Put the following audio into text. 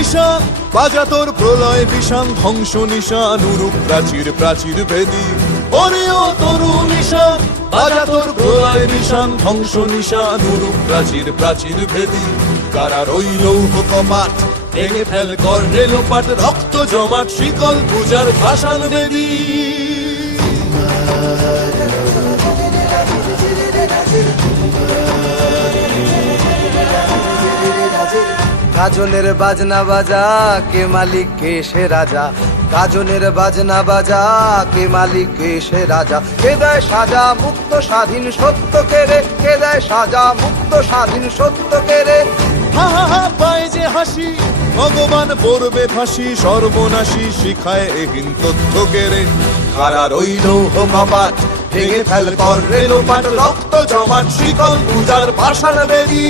নিশান বাজা তোর প্রলয় বিষান ধ্বংস নিশান উরুক প্রাচীর প্রাচীর ভেদি ওরে ও তরু নিশান বাজা তোর প্রলয় বিষান ধ্বংস নিশান উরুক প্রাচীর প্রাচীর ভেদি কারা রইল কপাট ভেঙে ফেল কর রেলোপাট রক্ত জমাট শিকল পূজার ভাষান বেদী গাজনের বাজনা বাজা কে মালিক কে সে রাজা গাজনের বাজনা বাজা কে মালিক কে সে রাজা কে দেয় সাজা মুক্ত স্বাধীন সত্য কেড়ে কে দেয় সাজা মুক্ত স্বাধীন সত্য কেড়ে হা হা হা পায় যে হাসি ভগবান পড়বে ফাঁসি সর্বনাশী শিখায় এহীন তথ্য কেড়ে কারা রইল কপাট ভেঙে ফেল কর রেলোপাট রক্ত জমাট শিকল পূজার ভাষান বেদী